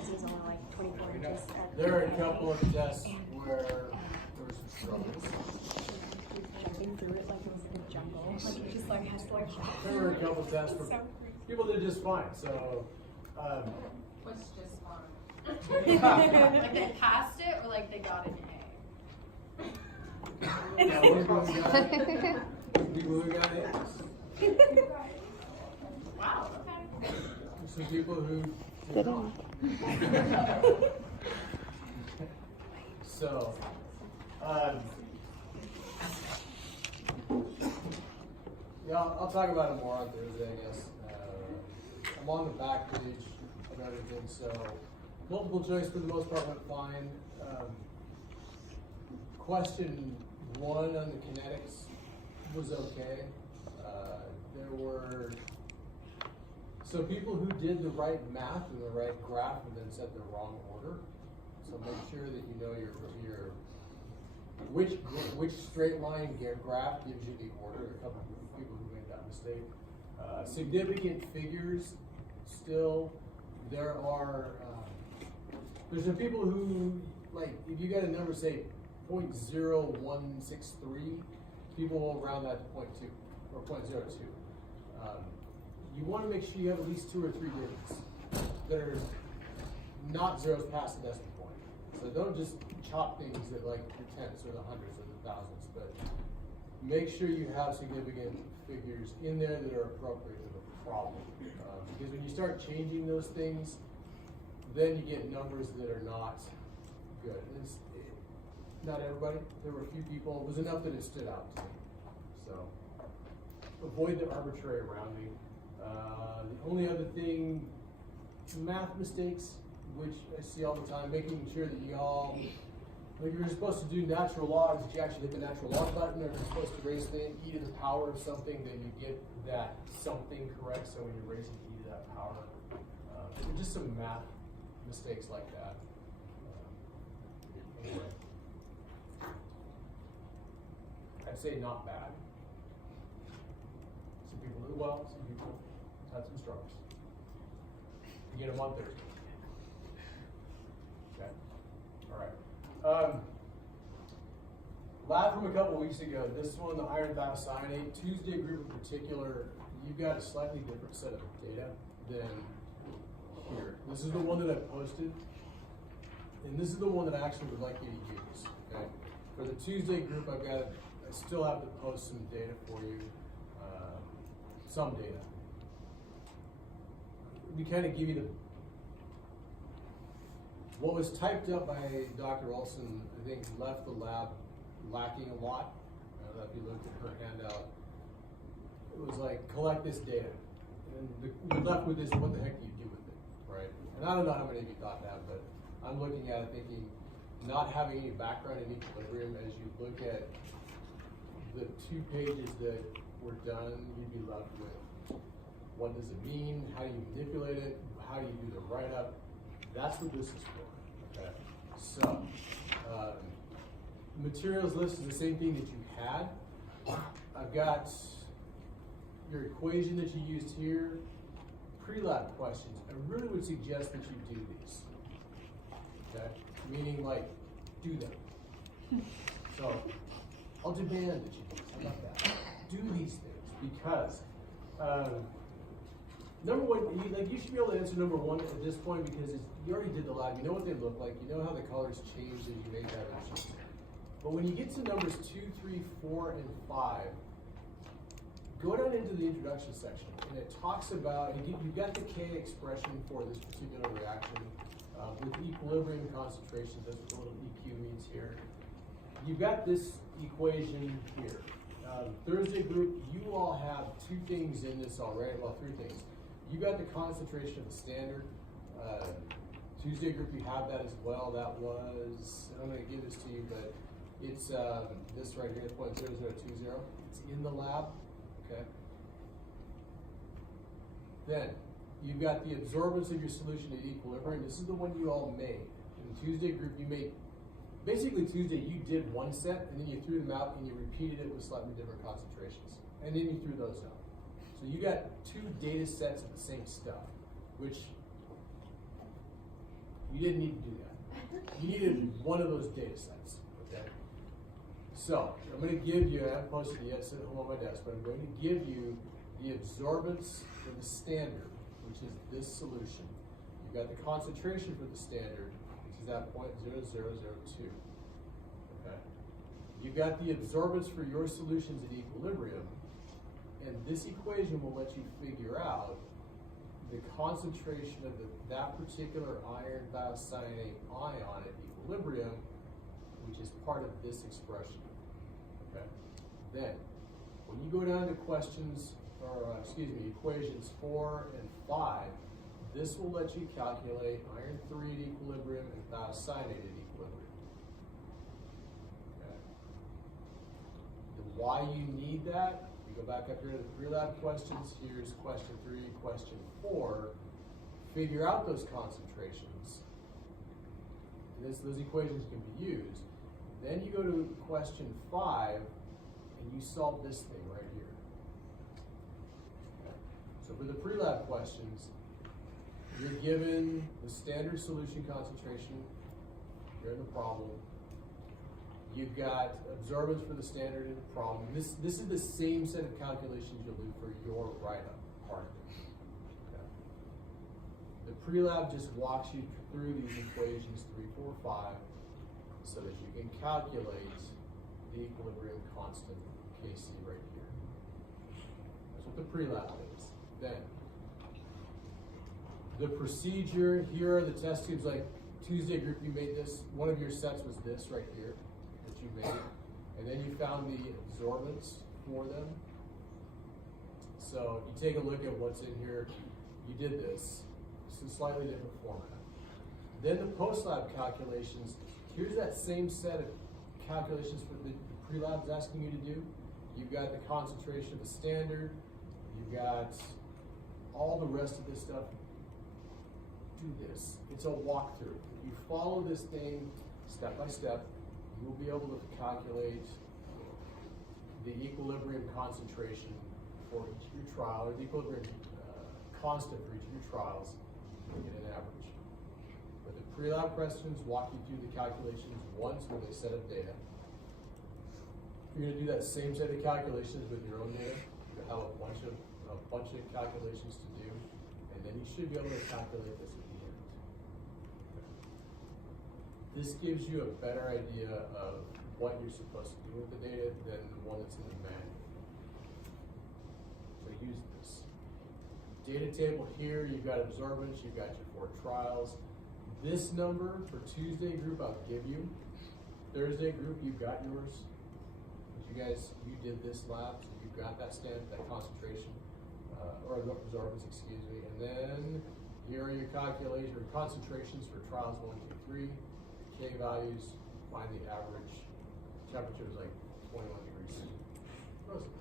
house is only like 24 inches. There are a couple of tests where there's some struggles. Jumping through it like it was in a jungle. Like it just like has to like. There were a couple of tests where people did just fine. So, What's just fine? Like they passed it, or like they got an A? yeah, people who got A's. Wow. Okay. Some people who did not. So, yeah, I'll talk about it more on Thursday, I guess. I'm on the back page of everything, so multiple choice for the most part went fine. Question 1 on the kinetics was okay. There were people who did the right math and the right graph and then said the wrong order. So make sure that you know your which straight line graph gives you the order. A couple of people who made that mistake. Significant figures. Still, there are there's some people who, like, if you got a number say 0.0163, people will round that to 0.2 or 0.02. You want to make sure you have at least 2 or 3 digits that are not zeros past the decimal point. So don't just chop things at like the tenths or the hundreds or the thousands, but make sure you have significant figures in there that are appropriate to the problem. Because when you start changing those things, then you get numbers that are not good. Not everybody. There were a few people. It was enough that it stood out to me. So avoid the arbitrary rounding. The only other thing, math mistakes, which I see all the time, making sure that y'all, like you're supposed to do natural logs, that you actually hit the natural log button, or you're supposed to raise the e to the power of something, then you get that something correct. So when you're raising e to that power, just some math mistakes like that. Anyway, I'd say not bad. Some people did well, some people had some struggles. You get them on Thursday. Okay. All right. Lab from a couple weeks ago, this one, the iron thiocyanate, Tuesday group in particular, you've got a slightly different set of data than here. This is the one that I posted, and this is the one that I actually would like you to use. Okay. For the Tuesday group, I still have to post some data for you, some data. We kind of give you what was typed up by Dr. Olson, I think, left the lab lacking a lot. If you looked at her handout, it was like, collect this data. And you're left with this, what the heck do you do with it, right? And I don't know how many of you thought that, but I'm looking at it thinking, not having any background in equilibrium, as you look at the 2 pages that were done, you'd be left with, what does it mean? How do you manipulate it? How do you do the write-up? That's what this is for, okay? So, materials list is the same thing that you had. I've got your equation that you used here. Pre-lab questions. I really would suggest that you do these, okay? Meaning, like, do them. So, I'll demand that you do this. How about that? Do these things because number one, you should be able to answer number 1 at this point because you already did the lab. You know what they look like. You know how the colors change as you make that answer. But when you get to numbers 2, 3, 4, and 5, go down into the introduction section, and it talks about, you've got the K expression for this particular reaction with equilibrium concentrations. That's what the little EQ means here. You've got this equation here. Thursday group, you all have 2 things in this already, well, 3 things. You got the concentration of the standard. Tuesday group, you have that as well. That was, I'm going to give this to you, but it's this right here, 0.0020. It's in the lab, okay? Then, you've got the absorbance of your solution at equilibrium. This is the one you all made. In the Tuesday group, you made, basically Tuesday, you did 1 set, and then you threw them out, and you repeated it with slightly different concentrations. And then you threw those out. So you got 2 data sets of the same stuff, which You didn't need to do that. You needed one of those data sets, okay? So, I'm going to give you, I haven't posted it yet, sitting home on my desk, but I'm going to give you the absorbance for the standard, which is this solution. You've got the concentration for the standard, which is at 0.0002. Okay? You've got the absorbance for your solutions at equilibrium, and this equation will let you figure out the concentration of that particular iron thiocyanate ion at equilibrium, which is part of this expression. Okay? Then, when you go down to equations 4 and 5, this will let you calculate iron 3 at equilibrium and thiocyanate at equilibrium. Okay? And why you need that? You go back up here to the pre-lab questions. Here's question 3, question 4. Figure out those concentrations. And those equations can be used. Then you go to question 5, and you solve this thing right here. Okay. So for the pre-lab questions, you're given the standard solution concentration here in the problem. You've got absorbance for the standard in the problem. This is the same set of calculations you'll do for your write-up part of it. Okay. The pre-lab just walks you through these equations 3, 4, 5 so that you can calculate the equilibrium constant Kc right here. That's what the pre-lab is. Then, the procedure, here are the test tubes. Like Tuesday group, you made this. One of your sets was this right here that you made. And then you found the absorbance for them. So you take a look at what's in here. You did this. It's a slightly different format. Then the post-lab calculations. Here's that same set of calculations for the pre-lab's asking you to do. You've got the concentration of the standard. You've got all the rest of this stuff. Do this. It's a walkthrough. If you follow this thing step by step, you will be able to calculate the equilibrium concentration for each of your trials, or the equilibrium constant for each of your trials, and get an average. But the pre-lab questions walk you through the calculations once when they set up data. You're going to do that same set of calculations with your own data. You'll have a bunch of calculations to do, and then you should be able to calculate this at the end. This gives you a better idea of what you're supposed to do with the data than the one that's in the manual. So use this. Data table here, you've got absorbance, you've got your 4 trials. This number for Tuesday group I'll give you. Thursday group, you've got yours. You did this lab, so you've got that concentration, or absorbance, excuse me. And then here are your concentrations for trials 1, 2, 3. K values, find the average. Temperature is like 21 degrees. Rosie.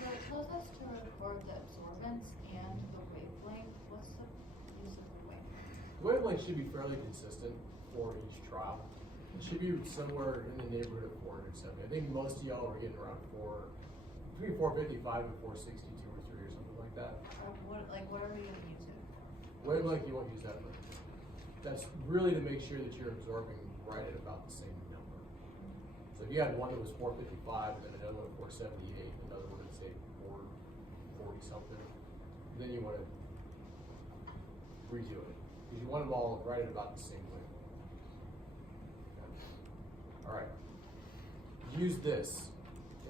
So it tells us to record the absorbance and the wavelength. What's the use of the wavelength? The wavelength should be fairly consistent for each trial. It should be somewhere in the neighborhood of 470. I think most of y'all are getting around between 455 and 462 or 3 or something like that. What are we going to use it? Wavelength, you won't use that much. That's really to make sure that you're absorbing right at about the same number. So if you had one that was 455 and then another one at 478, another one at say 440 something, then you want to redo it. Because you want them all right at about the same way. All right, use this,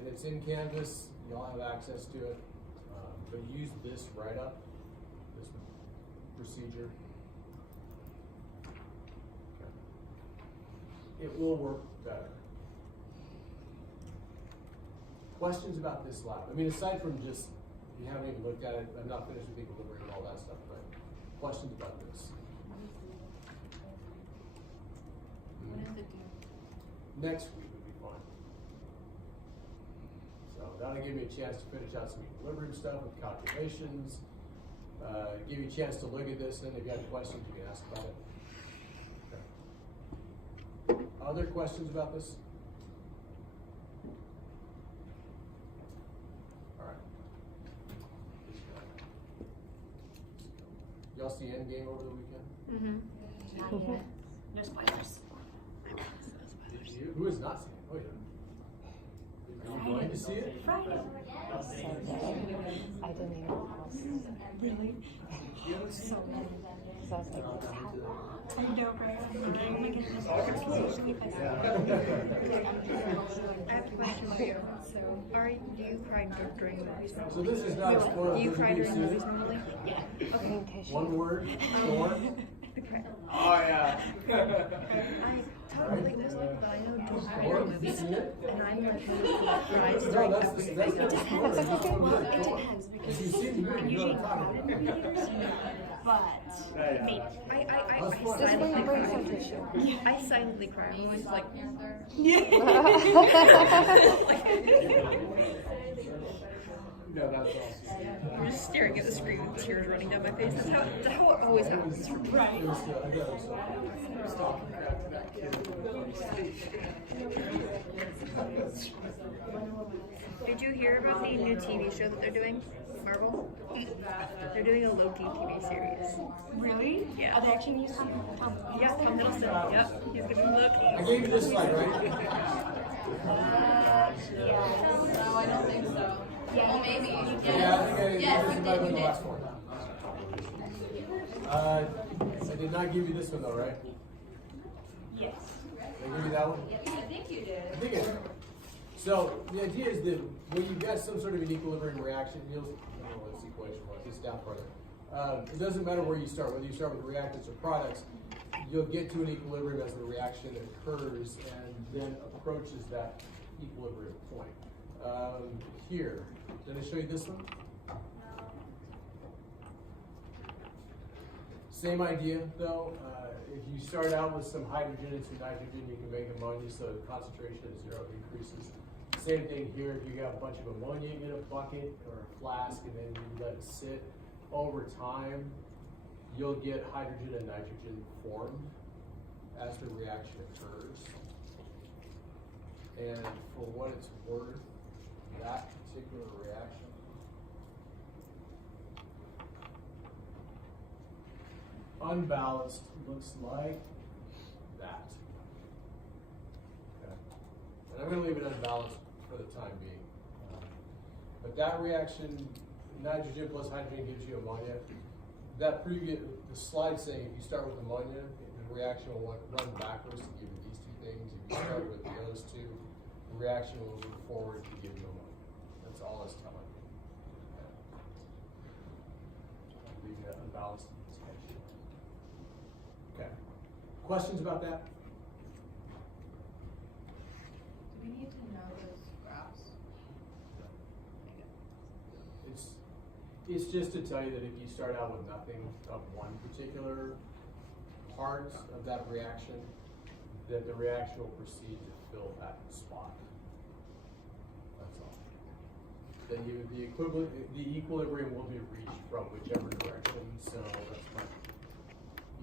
and it's in Canvas. Y'all have access to it, but use this write-up, this procedure. Okay. It will work better. Questions about this lab? I mean, aside from just, you haven't even looked at it, I'm not finished with equilibrium and all that stuff, but questions about this? What is it do? Next week would be fine. So that'll give me a chance to finish out some equilibrium stuff with calculations. Give you a chance to look at this, and if you have questions, you can ask about it. Okay. Other questions about this? All right. Y'all see Endgame over the weekend? Mm-hmm. No spoilers. Who has not seen it? Oh, yeah. Are you going to see it? Friday. So good. I didn't even post it. Really? So good. So I was like, this how long? I know, right? Oh my goodness. It's usually if I I have a question for you. So, do you cry during movies normally? So this is not a spoiler. Do you Those cry of you during who've movies seen it, normally? Yeah. In case you- one word, storm. Okay. Oh yeah. I talk to like most people that I know don't cry Storm, during have you movies, seen it? and I'm like one of those that cries No, during that's movies. the It depends. Well, it depends If because you've seen the movie, I'm you know usually what I'm talking crowded about. in theaters, but maybe. I That's fine. Just silently bring some cry. tissue. I silently cry. I'm always like, No, that's awesome. I'm just staring at the screen with tears running down my face. That's how it always happens for me. Right. It was good. I got it. So. Just talking crap to that kid. Did you hear about the new TV show that they're doing? Marvel? They're doing a Loki TV series. Really? Yeah. Are they actually going to use Tom? Yeah, Tom Hiddleston. Yep. He's gonna be Loki. I gave you this slide, right? No, I don't think so. Well, maybe. Yeah, I think I Yes, this you might have did. been You the did. last one. I did not give you this one though, right? Yes. Did I give you that one? I think you did. I think it. So the idea is that when you've got some sort of an equilibrium reaction, I don't know what this equation was. It's down further. It doesn't matter where you start, whether you start with reactants or products. You'll get to an equilibrium as the reaction occurs and then approaches that equilibrium point. Here, did I show you this one? Same idea though. If you start out with some hydrogen and some nitrogen, you can make ammonia, so the concentration of zero increases. Same thing here. If you got a bunch of ammonia in a bucket or a flask and then you let it sit, over time, you'll get hydrogen and nitrogen formed as the reaction occurs. And for what it's worth, that particular reaction unbalanced looks like that. Okay. And I'm going to leave it unbalanced for the time being. But that reaction, nitrogen plus hydrogen gives you ammonia. That the slide saying if you start with ammonia, the reaction will run backwards to give you these two things. If you start with those two, the reaction will move forward to give you ammonia. That's all it's telling you. Okay. Leaving it unbalanced in this case. Okay. Questions about that? Do we need to know those graphs? It's just to tell you that if you start out with nothing of one particular part of that reaction, that the reaction will proceed to fill that spot. That's all. Then the equilibrium will be reached from whichever direction. So that's my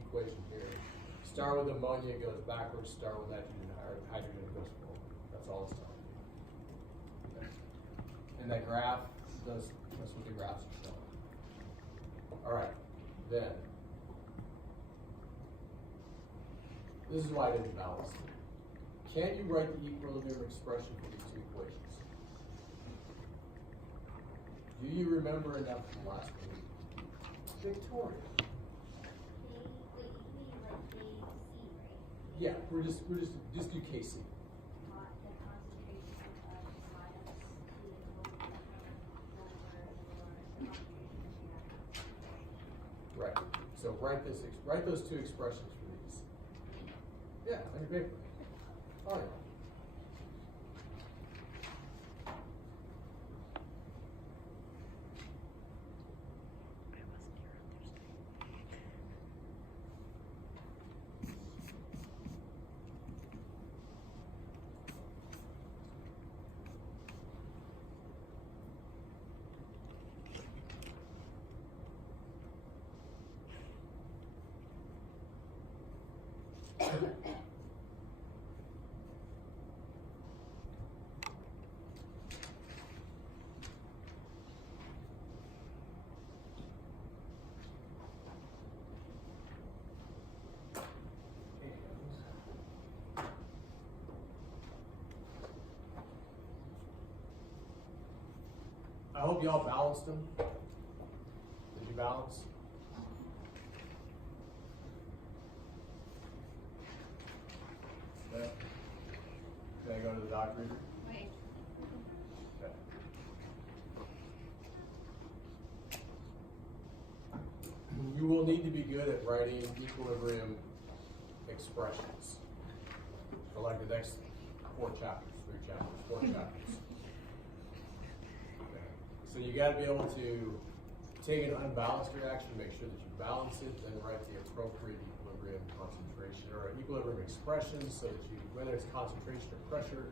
equation here. Start with ammonia, goes backwards. Start with hydrogen, goes forward. That's all it's telling you. Okay. And that graph that's what the graphs are showing. All right, then. This is why I didn't balance it. Can you write the equilibrium expression for these two equations? Do you remember enough from last week? Victoria. Yeah, we're just do KC. Right. So write those two expressions for these. Yeah, on your paper. Oh yeah. I hope y'all balanced them. Did you balance? Okay. Can I go to the doc reader? Wait. Okay. You will need to be good at writing equilibrium expressions for like the next 4 chapters, 3 chapters, 4 chapters. Okay. So you got to be able to take an unbalanced reaction, make sure that you balance it, then write the appropriate equilibrium concentration or equilibrium expression so that you, whether it's concentration or pressure,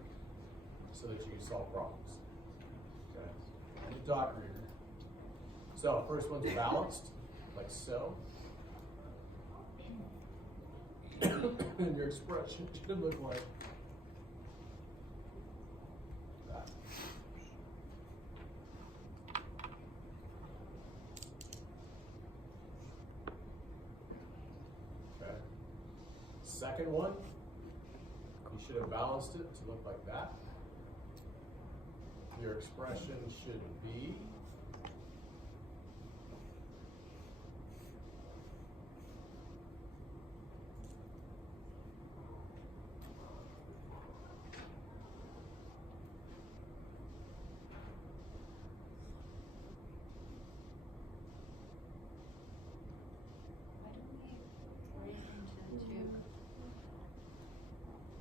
so that you can solve problems. Okay. And the dot reader. So first one's balanced, like so. And your expression should look like that. Okay. Second one, you should have balanced it to look like that. Your expression should be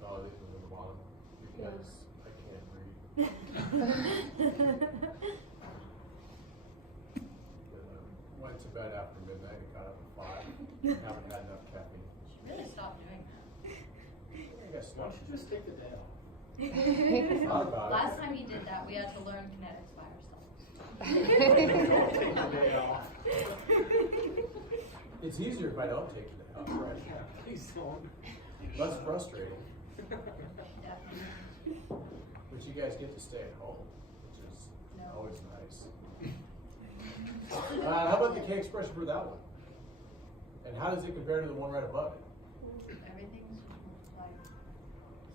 oh, these ones at the bottom because I can't read. Went to bed after midnight and got up at 5. Haven't had enough caffeine. Really stop doing that. I guess Why not. don't you just take the day off? Thought about Last it. time he did that, we had to learn kinetics by ourselves. Don't take the day off. It's easier if I don't take it out, right? Please don't. Less frustrating, Definitely. but you guys get to stay at home, which is No. always nice. How about the K expression for that one? And how does it compare to the one right above it? Everything's like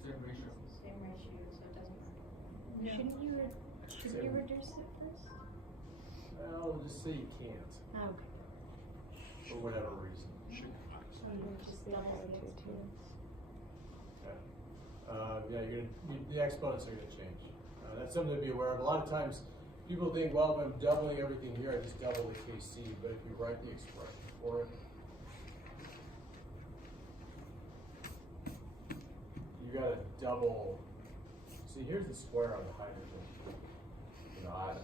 Same ratio. same ratio, so it doesn't matter. Shouldn't you reduce it first? Well, just say you can't, Okay. for whatever reason. Just double the exponents. Okay. Yeah, the exponents are gonna change. That's something to be aware of. A lot of times, people think, well, if I'm doubling everything here, I just double the Kc, but if you write the expression for it, you gotta double, see, here's the square on the hydrogen, and the iodine.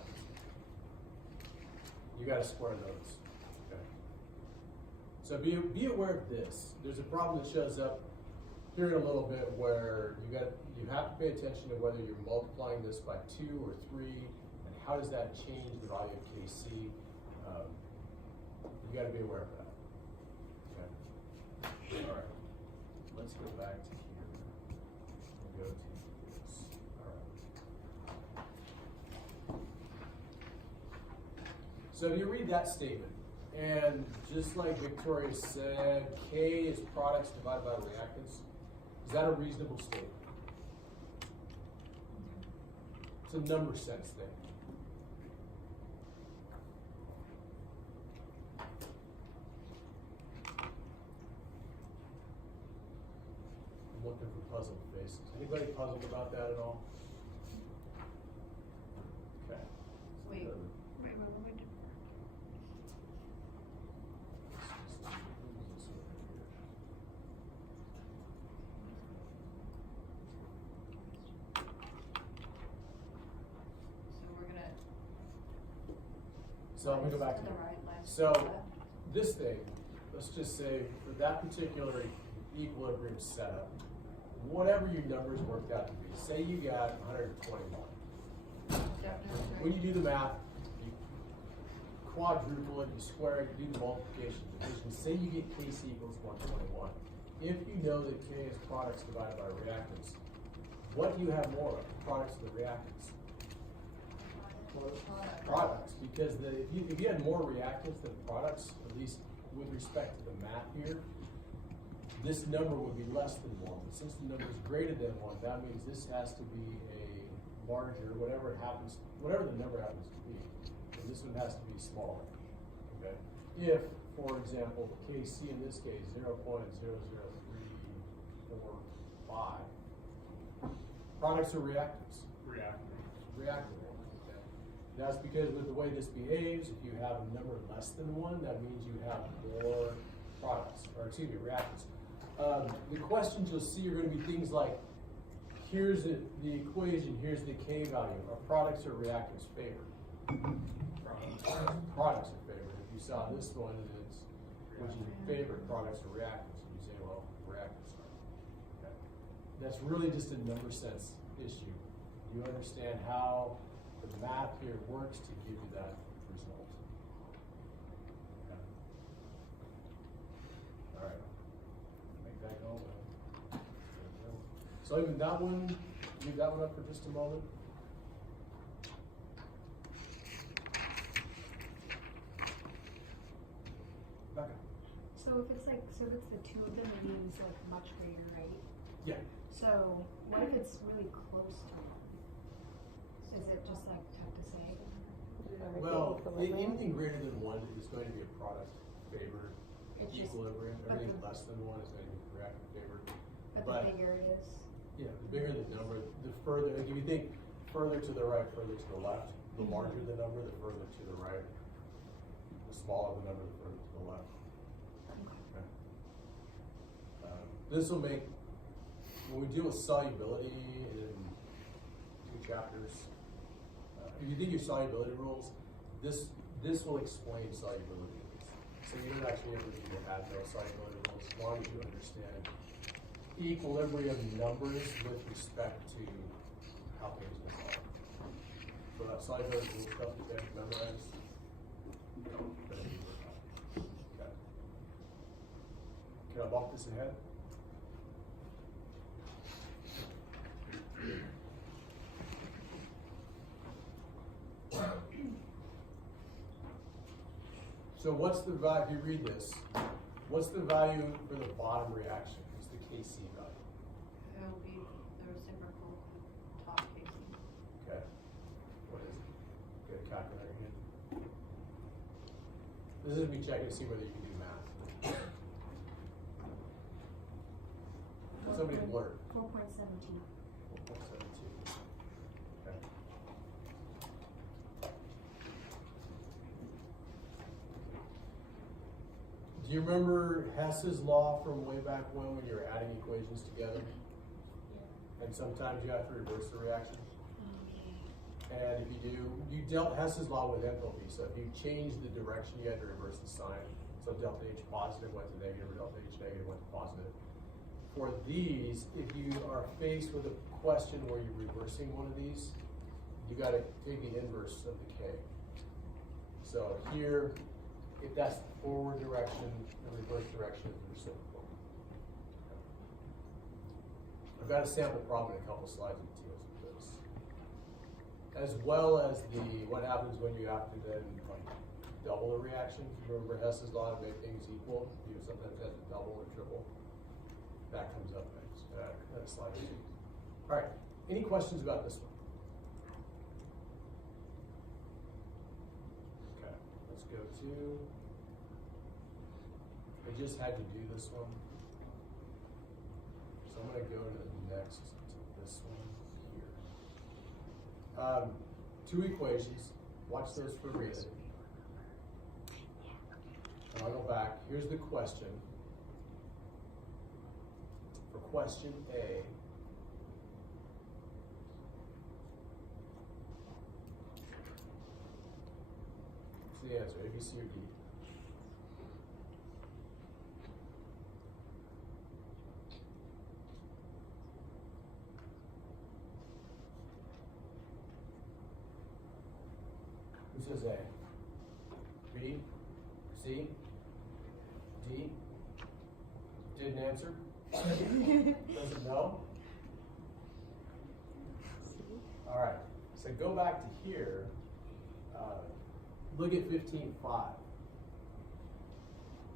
You gotta square those, okay? So be aware of this. There's a problem that shows up here in a little bit where you have to pay attention to whether you're multiplying this by 2 or 3, and how does that change the value of Kc. You got to be aware of that. Okay. All right. Let's go back to here. We'll go to this. All right. So you read that statement, and just like Victoria said, K is products divided by reactants. Is that a reasonable statement? It's a number sense thing. I'm looking for puzzled faces. Anybody puzzled about that at all? Okay. Wait. So we're gonna. So I'm gonna go back to the the right, left, So left. this thing, let's just say for that particular equilibrium setup, whatever your numbers worked out to be, say you got 121. When you do the math, you quadruple it, you square it, you do the multiplication, division. Say you get Kc equals 121. If you know that K is products divided by reactants, what do you have more of? Products of the reactants. Products, because if you had more reactants than products, at least with respect to the math here, this number would be less than 1. But since the number is greater than 1, that means this has to be a larger, whatever it happens, whatever the number happens to be. And this one has to be smaller. Okay? If, for example, Kc in this case, 0.00345, products are reactants. Reactable. Okay? That's because with the way this behaves, if you have a number less than 1, that means you have more products, or excuse me, reactants. The questions you'll see are going to be things like, here's the equation, here's the K value. Are products or reactants favored? Products are favored. If you saw this one, it's which is favored, products or reactants, and you say, well, reactants are. Okay. That's really just a number sense issue. You understand how the math here works to give you that result. Okay. All right. Make that go. So even that one, leave that one up for just a moment. Becca. So if it's the two of them, it means like much greater, right? Yeah. So what if it's really close to one? Is it just like tough to say? Well, anything greater than 1 is going to be a product favored. It's just- Equilibrium. but Everything the- less than 1 is going to be reactant favored. But the bigger it is. Yeah, the bigger the number, the further, like if you think further to the right, further to the left, the larger the number, the further to the right. The smaller the number, the further to the left. Okay. This will make, when we deal with solubility in 2 chapters, if you think your solubility rules, this will explain solubility rules. So you don't actually ever need to add those solubility rules as long as you understand equilibrium numbers with respect to how things are solved. So that solubility rule stuff you guys memorize. Okay. Can I bump this ahead? So what's the value, if you read this, what's the value for the bottom reaction? It's the Kc value. It'll be the reciprocal top casing. Okay. What is it? Get a calculator here. This is me checking to see whether you can do math. Somebody blurt. 4.17. 4.72. Okay. Do you remember Hess's law from way back when you're adding equations together? And sometimes you have to reverse the reaction? And if you do, you dealt Hess's law with enthalpy. So if you change the direction, you had to reverse the sign. So delta H positive went to negative, or delta H negative went to positive. For these, if you are faced with a question where you're reversing one of these, you got to take the inverse of the K. So here, if that's the forward direction, the reverse direction is the reciprocal. I've got a sample problem in a couple slides that deals with this. As well as what happens when you have to then like double a reaction. Remember Hess's law to make things equal? You sometimes have to double or triple. That comes up next slide. All right, any questions about this one? Okay, let's go to, I just had to do this one. So I'm gonna go to the next, to this one here. 2 equations, watch those for a minute. And I'll go back, here's the question. For question A, what's the answer, A, B, C, or D? Who says A? B, C, D? Didn't answer? Doesn't know? All right, so go back to here. Look at 15.5.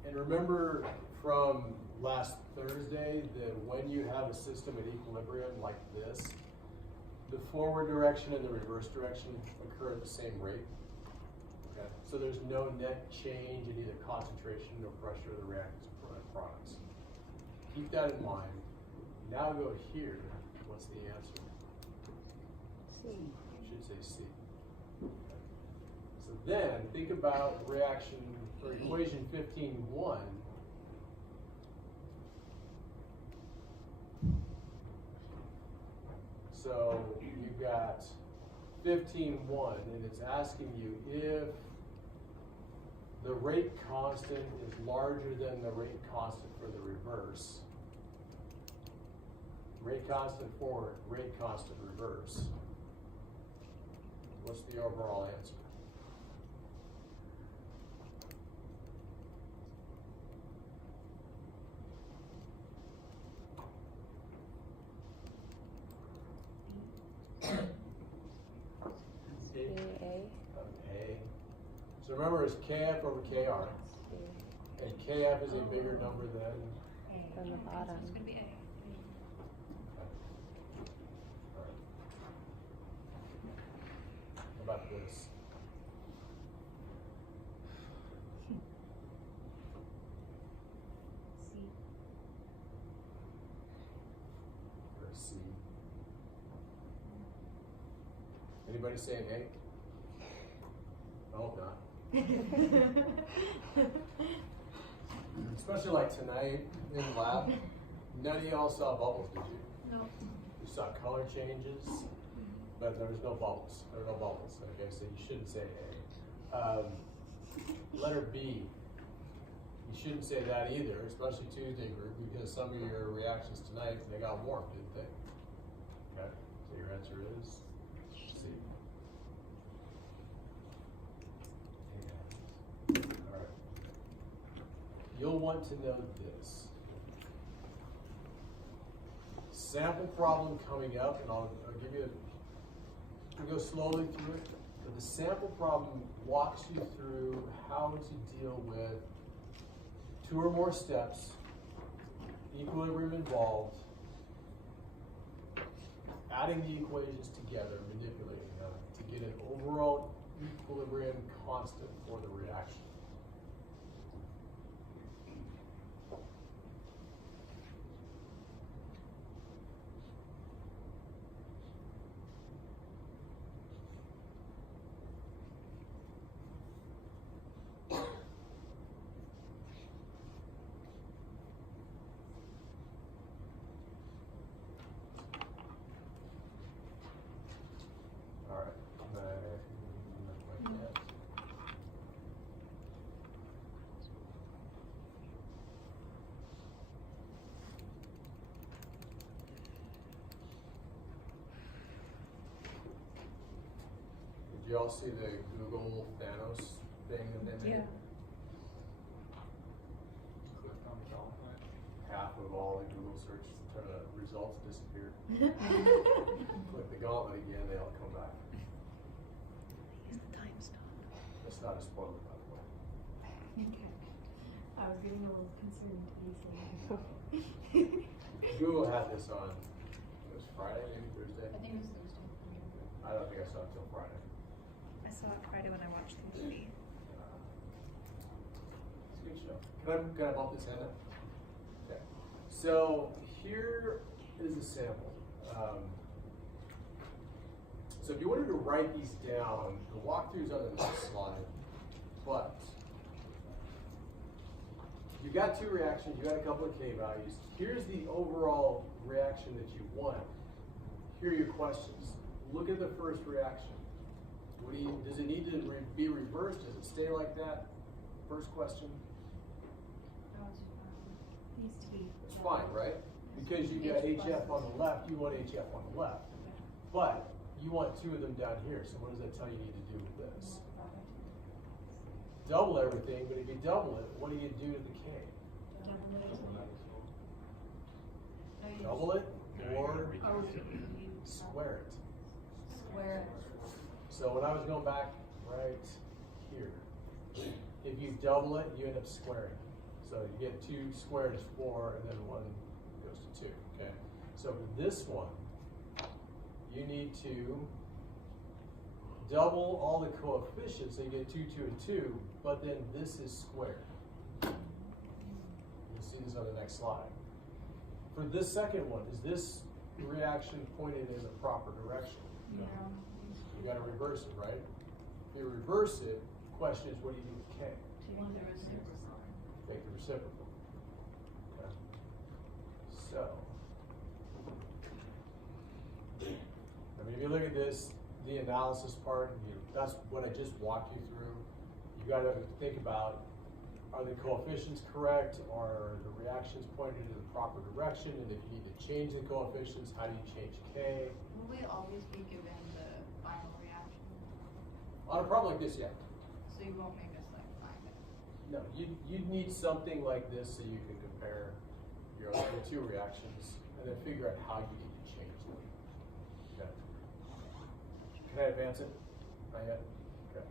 And remember from last Thursday that when you have a system at equilibrium like this, the forward direction and the reverse direction occur at the same rate. Okay, so there's no net change in either concentration or pressure of the reactants or products. Keep that in mind. Now go here. What's the answer? C. Should say C. Okay. So then think about reaction or equation 15.1. So you've got 15.1, and it's asking you if the rate constant is larger than the rate constant for the reverse. Rate constant forward, rate constant reverse. What's the overall answer? A. A. So remember, it's KF over KR. And KF is a bigger number than. From the bottom. It's gonna be A. How about this? C. Or C? Anybody saying A? I hope not. Especially like tonight in lab, none of y'all saw bubbles, did you? No. You saw color changes, but there was no bubbles. There were no bubbles. Okay, so you shouldn't say A. Letter B. You shouldn't say that either, especially Tuesday group, because some of your reactions tonight, they got warm, didn't they? Okay, so your answer is C. All right. You'll want to know this. Sample problem coming up, and I'll give you we'll go slowly through it, but the sample problem walks you through how to deal with 2 or more steps, equilibrium involved, adding the equations together, manipulating them to get an overall equilibrium constant for the reaction. Did you all see the Google Thanos thing that they made? Yeah. Clicked on the gauntlet. Half of all the Google search results disappeared. Click the gauntlet again, they all come back. Use the time stop. That's not a spoiler, by the way. Okay. I was getting a little concerned easily. Google had this on, it was Friday, maybe Thursday? I think it was Thursday. I don't think I saw it until Friday. I saw it Friday when I watched the movie. It's a good show. Can I bump this head up? Okay. So here is a sample. So if you wanted to write these down, the walkthrough's on the next slide, but you've got 2 reactions, you got a couple of K values. Here's the overall reaction that you want. Here are your questions. Look at the first reaction. What do you, does it need to be reversed? Does it stay like that? First question. Needs to be. It's fine, right? Because you got HF on the left, you want HF on the left. But you want 2 of them down here, so what does that tell you need to do with this? Double everything, but if you double it, what do you do to the K? Double it or square it. Square. So when I was going back right here, if you double it, you end up squaring. So you get 2 squared is 4, and then 1 goes to 2, okay? So for this one, you need to double all the coefficients, so you get 2, 2, and 2, but then this is squared. You'll see this on the next slide. For this second one, is this reaction pointed in the proper direction? Yeah. You gotta reverse it, right? If you reverse it, the question is, what do you do with K? One there is Take the reciprocal. Okay. So, I mean, if you look at this, the analysis part, that's what I just walked you through. You gotta think about, are the coefficients correct? Are the reactions pointed in the proper direction? And if you need to change the coefficients, how do you change K? Will we always be given the final reaction? On a problem like this, yeah. So you won't make us like find it. No, you'd need something like this so you can compare your other two reactions and then figure out how you need to change them. Okay. Can I advance it? Not yet? Okay.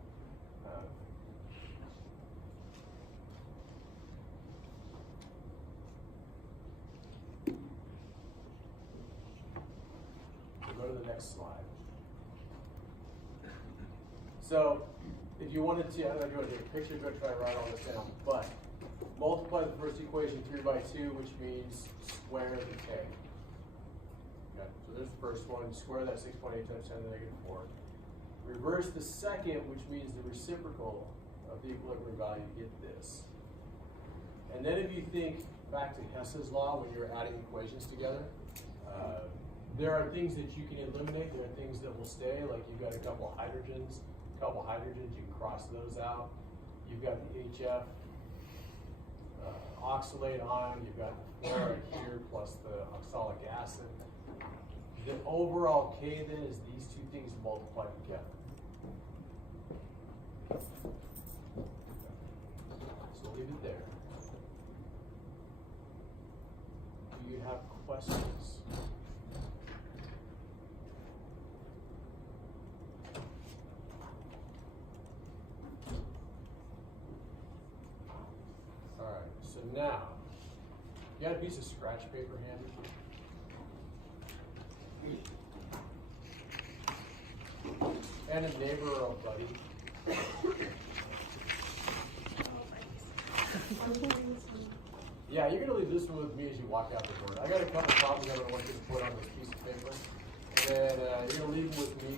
We'll go to the next slide. So, if you wanted to, I don't know if you want to take a picture, go try to write all this down, but multiply the first equation 3 by 2, which means square the K. Okay, so there's the first one, square that 6.8 times 10 to the negative 4. Reverse the second, which means the reciprocal of the equilibrium value to get this. And then if you think back to Hess's law when you're adding equations together, there are things that you can eliminate, there are things that will stay, like you've got a couple hydrogens, you can cross those out. You've got the HF oxalate ion, you've got the fluoride here plus the oxalic acid. The overall K then is these two things multiplied together. So leave it there. Do you have questions? Alright, so now, you got a piece of scratch paper handy? And a neighbor or a buddy. Yeah, you're gonna leave this one with me as you walk out the door. I got a couple problems I'm gonna want you to put on this piece of paper. And you're gonna leave them with me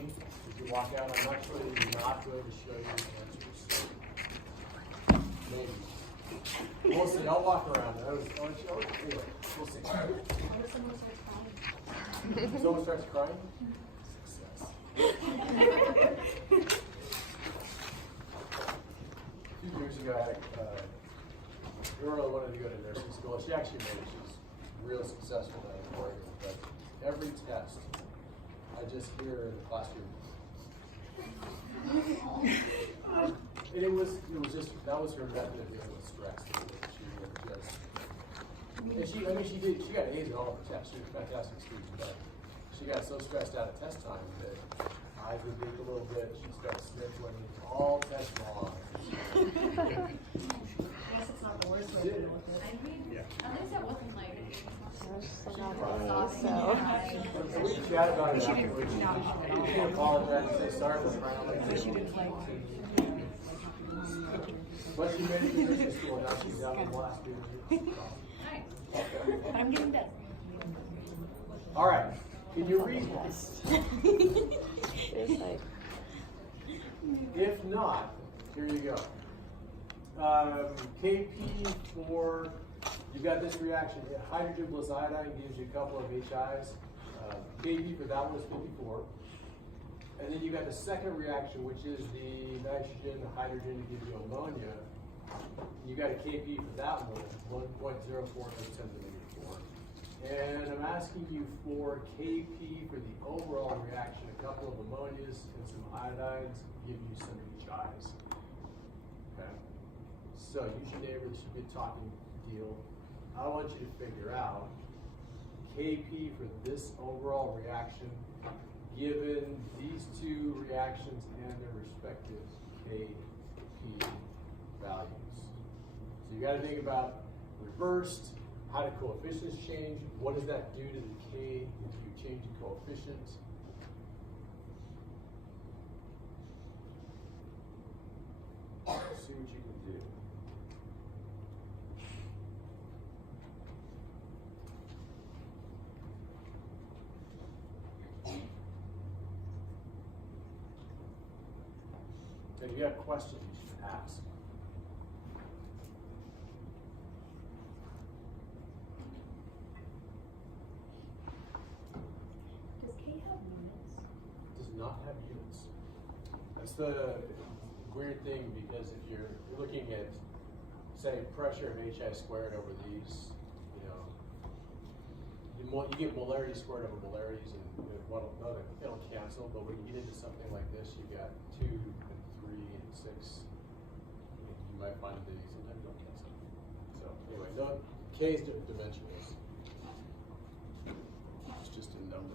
as you walk out. I'm actually not going to show you the answers. Maybe. We'll see. I'll walk around. Anyway, we'll see. What if someone starts crying? Someone starts crying? Success. A few years ago, I had a girl who wanted to go to nursing school. She actually made it. She was real successful at Oregon. But every test, I just hear her in the classroom. And it was just, that was her method of dealing with stress. She got A's in all of her tests. She was a fantastic student, but she got so stressed out at test time that eyes would leak a little bit. She'd start sniffling all test long. I guess it's not the worst way to deal with it. I mean, at least it wasn't like. So we chat about it afterwards. She apologized and say sorry for crying like this. But she made it to nursing school. Now she's out in the last year. Nice. But I'm getting better. All right. Can you read this? If not, here you go. Kp for, you've got this reaction. Hydrogen plus iodine gives you a couple of HIs. Kp for that one is 54. And then you got the second reaction, which is the nitrogen, the hydrogen to give you ammonia. You got a Kp for that one, 1.04 times 10 to the negative 4. And I'm asking you for Kp for the overall reaction, a couple of ammonias and some iodides give you some HIs. Okay. So use your neighbor, this should be a talking deal. I want you to figure out Kp for this overall reaction given these two reactions and their respective Kp values. So you got to think about reversed, how do coefficients change, what does that do to the K if you change the coefficients, see what you can do. If you have questions, you should ask. Does K have units? Does not have units. That's the weird thing, because if you're looking at, say, pressure of HI squared over these, you know, you get molarity squared over molarities, and it'll cancel. But when you get into something like this, you got 2 and 3 and 6. You might find that they sometimes don't cancel. So anyway, no, K is dimensionless. It's just a number.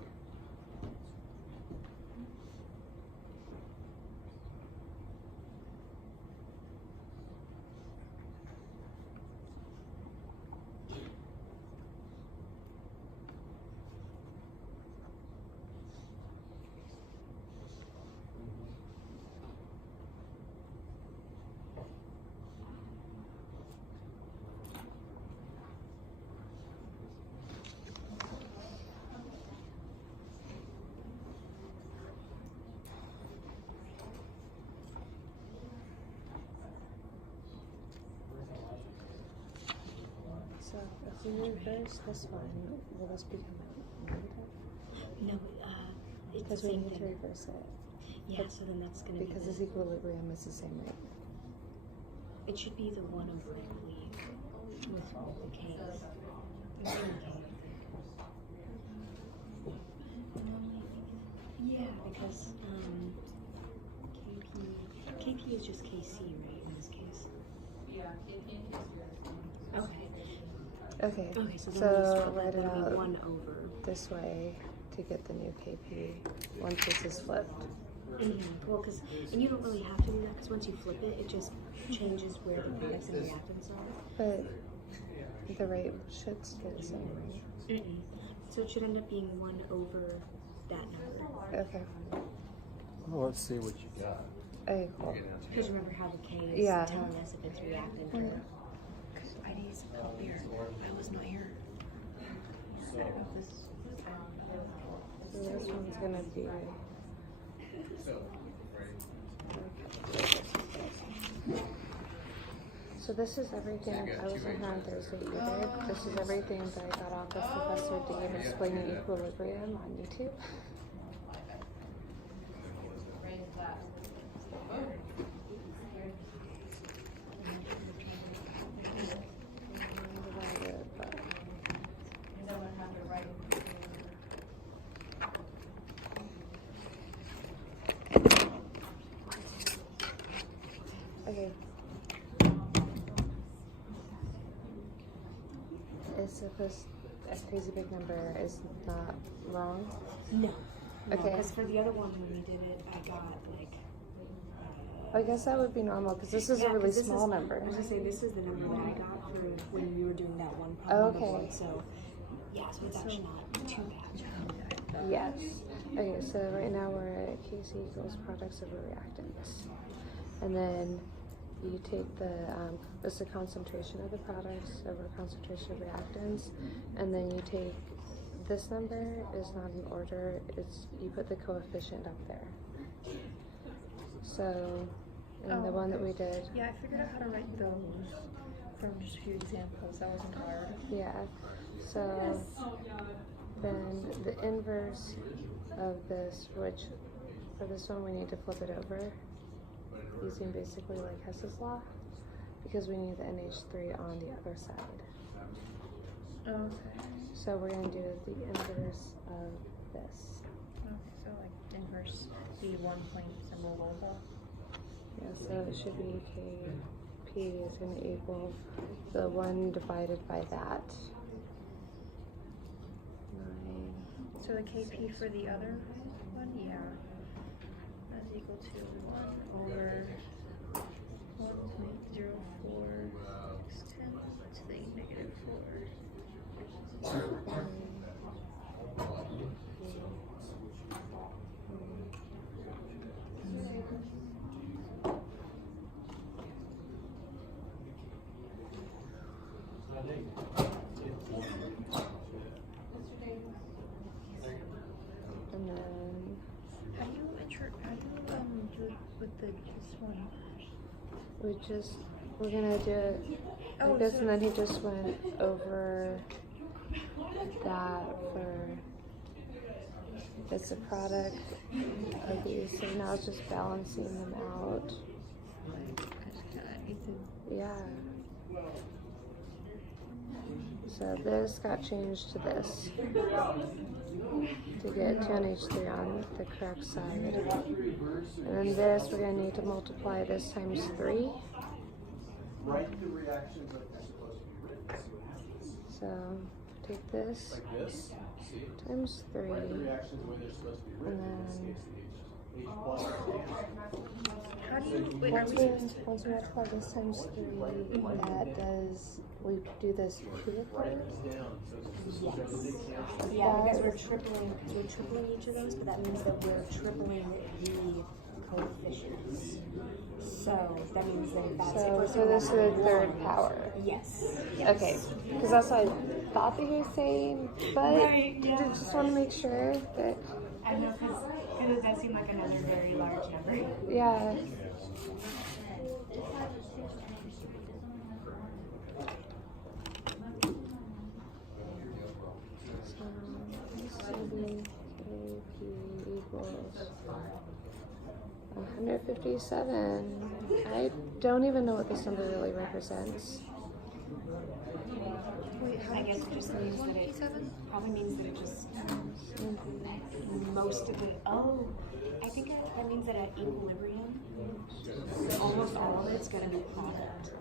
So if we reverse this one, will this become negative? No, it's Because the we same need to thing. reverse it. Yeah, But so then that's gonna because be this equilibrium is the same rate. it should be the 1 over, I believe, with the K. Yeah, because KP is just KC, right, in this case? Yeah, KP is yours. Okay. Okay, Okay, so then we so swap write that, it that'll be out 1 over. this way to get the new KP once this is flipped. Well, and you don't really have to do that, because once you flip it, it just changes where the products and reactants are. But the rate should stay the same, right? So it should end up being 1 over that number. Okay. Well, let's see what you got. Okay, cool. Because remember how the K is Yeah. telling us if it's reactant or not. I need some help here. I was not here. So this one's gonna be. So this is everything. I wasn't here on Thursday either. This is everything that I got off of Professor Dave explaining equilibrium on YouTube. Raise that. Someone have to write. Okay. Is if this a crazy big number is not wrong? No. Okay. Because for the other one, when we did it, I got like. I guess that would be normal because this is a really 'cause this small is, number. I was gonna say this is the number that I got for when we were doing that one problem. Okay. Before, so yeah, so it's actually not too bad. Yes. Okay, so right now we're at Kc equals products over reactants. And then you take it's the concentration of the products over concentration of reactants. And then you take, this number is not in order, you put the coefficient up there. So, in the one that we did. Yeah, I figured out how to write those from just a few examples. That wasn't hard. Yeah. So, then the inverse of this, which for this one we need to flip it over using basically like Hess's law because we need the NH3 on the other side. Okay. So we're going to do the inverse of this. Okay, so like inverse the 1 point symbol over. Yeah, so it should be Kp is going to equal the 1 divided by that. 9. So the KP for the other one, yeah, that's equal to 1 over 1.04 x10 to the negative 4. we're gonna do it like this, and then he just went over that for, it's a product of these, so now it's just balancing them out. Yeah. So this got changed to this to get 2NH3 on the correct side. And then this, we're going to need to multiply this times 3. Write the reactions like they're supposed to be written. See what happens. So take this Like this. See? times 3. Write the reactions the way they're supposed to be written. And In then- this case, H plus. How do you, wait, are Once we we, supposed to? once we multiply this times 3, that does, we do this 2 of Write those. this down so that Yes. they cancel. Yeah, because we're tripling each of those, but that means that we're tripling the coefficients. So that means that if that's So this is the third power. Yes. Okay, because that's what I thought that you were saying, but Right, yeah. I just want to make sure that, I know, because it does seem like another very large number. yeah. AP equals 157. I don't even know what this number really represents. I guess it just means that it probably means that it just most of it. Oh, I think that means that at equilibrium, almost all of it's going to be product.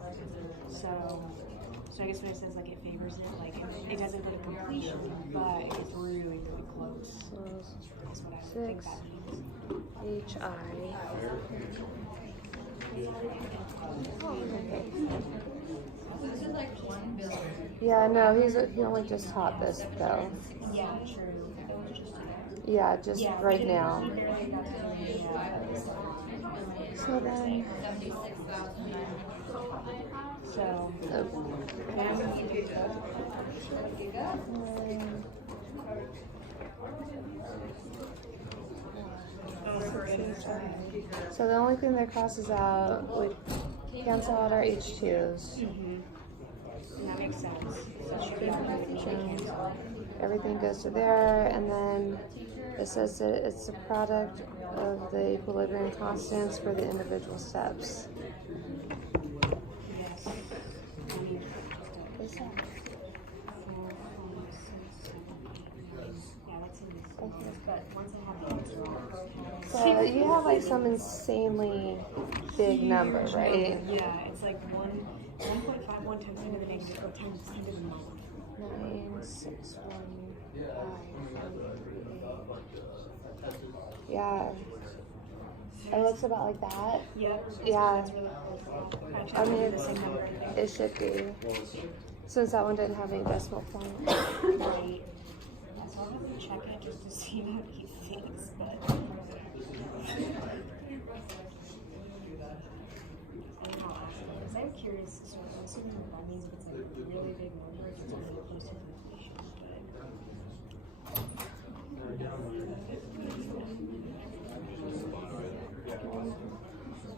So I guess when it says like it favors it, like it doesn't go to completion, but it's really, really close. So That's what I think 6 that means. HI. Oh, okay. This is like 1 billion. Yeah, no, he only just taught this though. Yeah, true. Yeah, just right now. So then, 76,000. So, so the only thing that crosses out would cancel out our H2s. that makes sense. So it should be cancel. Everything goes to there, and then it says that it's a product of the equilibrium constants for the individual steps. Is that? But once I have the answer, So you have like some insanely big number, right? yeah, it's like 1.51 times 10 to the negative or times 10 to the minus. 96158. Yeah. It looks about like that. Yep. Yeah. That's really close. I mean, The same number, I think. it should be. Since that one didn't have any decimal point. Right. So I'll have to check it just to see what he thinks, but. I'm curious, so I'm assuming what that means if it's like a really big number, if it's really close to completion,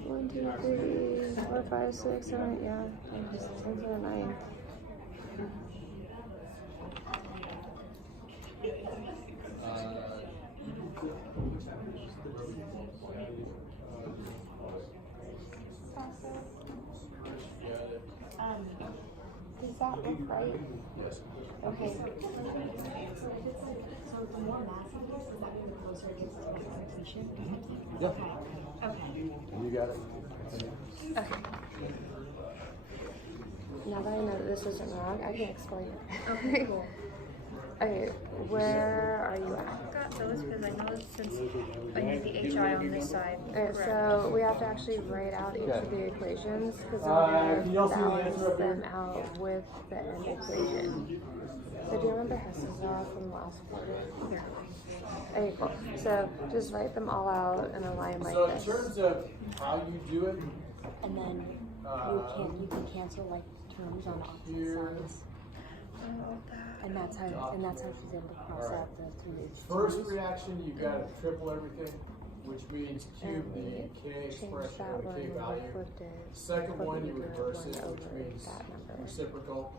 One, two, three, 4, 5, 6, 7, 8, yeah. 10 to the 9. Does that look right? Okay. So the more math it is, does that mean the closer it gets to completion? Yeah. Okay. You got it. Okay. Now that I know that this isn't wrong, I can explain it. Okay, cool. Okay, where are you at? Got those because I know since I need the HI on this side. Okay, so we have to actually write out each of the equations because you we're don't going see the to answer balance up here? them out with the end equation. So do you remember Hess's law from last quarter? Yeah. Okay, cool. So just write them all out in a line like So in this. terms of how you do it, And then you can cancel like terms on opposite here. sides. And that's how she's able to cross out the 2H. First reaction, you've got to triple everything. which means cube And we the K changed expression that or the one K when we value. flipped it. Second one, you flipped the reverse one it, which over means that number. reciprocal.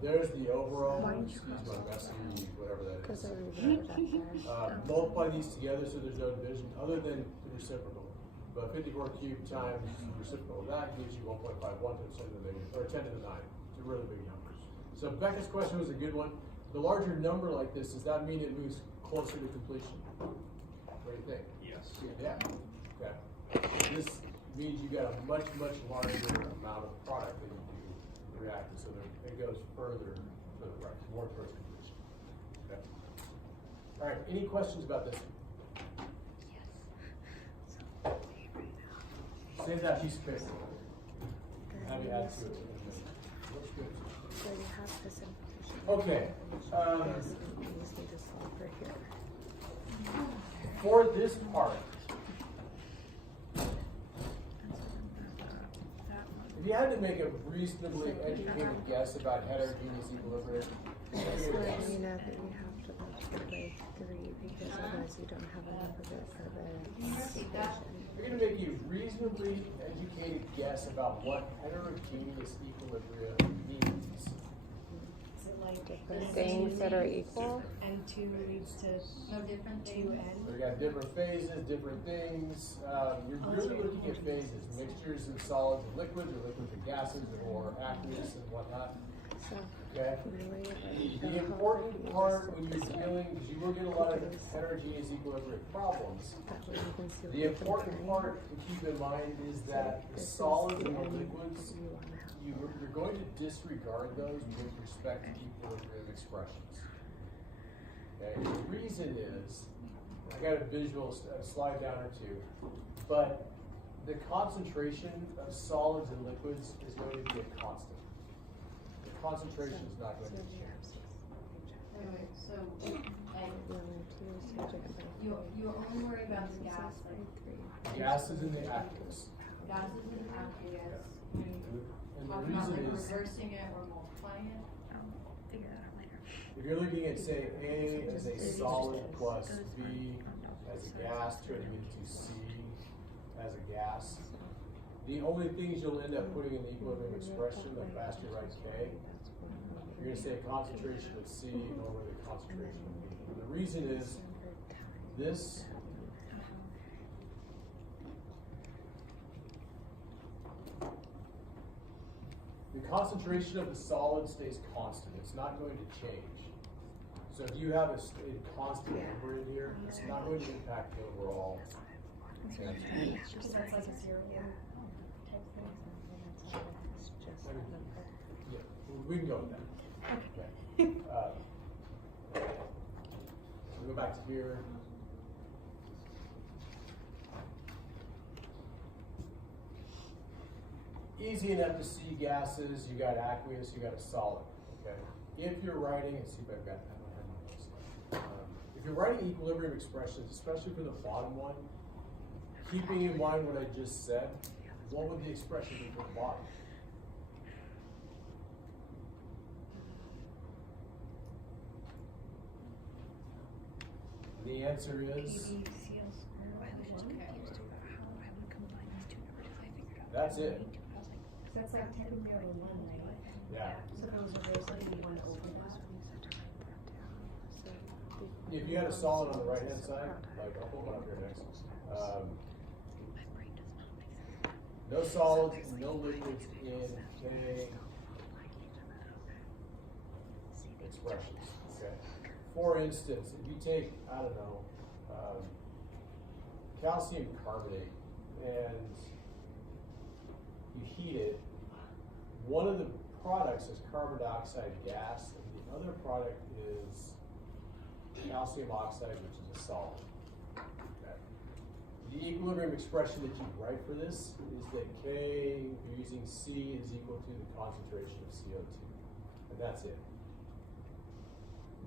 There's the overall, Mine excuse my messy, whatever that Because is. I rewrote it up there. Multiply these together so there's no division other than the reciprocal. But 54 cubed times the reciprocal of that gives you 1.51 to the 10 to the negative, or 10 to the 9. It's a really big number. So Becca's question was a good one. The larger number like this, does that mean it moves closer to completion? What do you think? Yes. Yeah. Okay. This means you got a much, much larger amount of product that you do react, so that it goes further to the right, more towards completion. Okay. All right. Any questions about this? Save that piece of paper. Have you add to it in a minute. Looks good. So you have this information. Okay. You just need to solve for here. For this part, if you had to make a reasonably educated guess about heterogeneous equilibrium, Just let you know that you have to multiply by 3 because otherwise you don't have enough of it for the equation. you're going to make a reasonably educated guess about what heterogeneous equilibrium means. Is it like Different things that are equal. N2 leads to No different things. 2N? So we got different phases, different things. You're really looking at phases, mixtures of solids and liquids, or liquids and gases, or aqueous and whatnot. So Okay. really, The important part when you're dealing, because you will get a lot of heterogeneous equilibrium problems, that way you can see what the you're important comparing. part to keep in mind is that the This is solids the and the end liquids, you want to have. you're going to disregard those with respect to equilibrium expressions. Okay, the reason is, I got a visual slide down or two, but the concentration of solids and liquids is going to be a constant. The concentration is not going to change. Wait, so, like, The only two is subject by you only worry about the gas, like, Gases in the aqueous. gases and aqueous, and And the talk about reason like is, reversing it or multiplying it. Figure that out later. if you're looking at, say, A as a solid plus B as a gas, trying to get to C as a gas, the only things you'll end up putting in the equilibrium expression, the faster you write K, you're going to say concentration of C over the concentration of B. And the reason is, this the concentration of the solid stays constant. It's not going to change. So if you have a constant number in here, it's not going to impact the overall answer. Because that's like a 0 type thing. It's just a number. Yeah, we can go with that. Okay. So go back to here. Easy enough to see gases. You got aqueous. You got a solid. Okay. If you're writing, let's see if I've got. I don't have my notes. If you're writing equilibrium expressions, especially for the bottom one, keeping in mind what I just said, what would the expression be for the bottom? The answer is, that's it. So that's like technically over 1, right? Yeah. So if it was reversed, it would be 1 over that. If you had a solid on the right hand side, like I'll put one up here next. No solids, no liquids in K expressions. Okay. For instance, if you take, I don't know, calcium carbonate and you heat it, one of the products is carbon dioxide gas, and the other product is calcium oxide, which is a solid. Okay. The equilibrium expression that you write for this is that K, if you're using C, is equal to the concentration of CO2. And that's it.